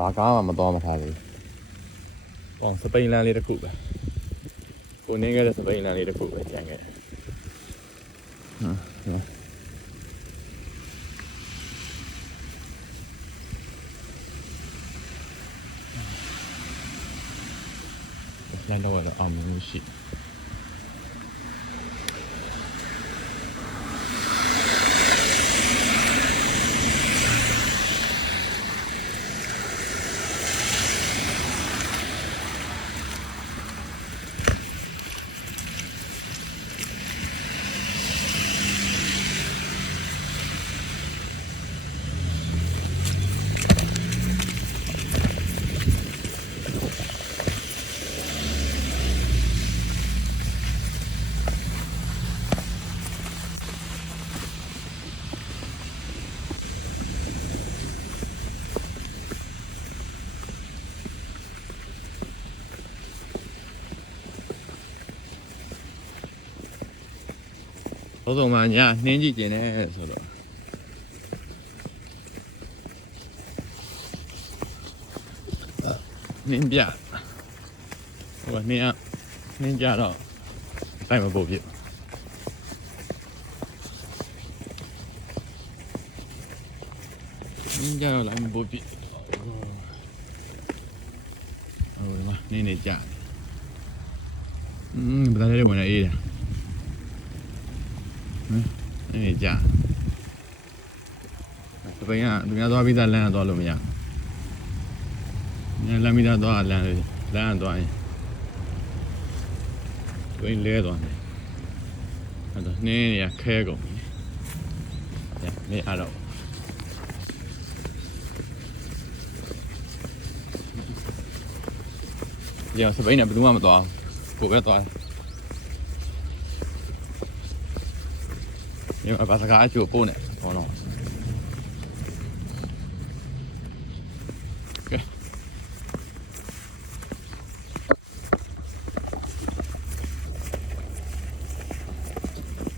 ဘာကားမှမတော်မထားဘူး။စပိန်လန်လေးတစ်ခုပဲ။ကိုနေခဲ့တဲ့စပိန်လန်လေးတစ်ခုပဲကျန်ခဲ့။လမ်းတော့အောင်မြင်မှုရှိ။ဘုံမှာညာနှင်းကြည့်ကျင်တယ်ဆိုတော့နှင်းပြဟိုနှင်းကြတော့တိုင်းမပို့ပြနှင်းကြတော့လိုက်မပို့ပြဟိုဒီမှာနှင်းနေကြဘယ်လိုလဲဝင်နေအေးတယ်အဲ့ကြာတပင်းကသူများသွားပြီးသားလမ်းသွားလို့မရဘူးလမ်းပြီးသားသွားလမ်းသွားရင်တွင်းလဲသွားတယ်အဲ့တော့နင်းရခဲကုန်ပြီနေအဲ့တော့ညစပိန်နဲ့ဘယ်သူမှမသွားဘူးကိုပဲသွားတယ်ဘာစကားအချို့ပို့နေ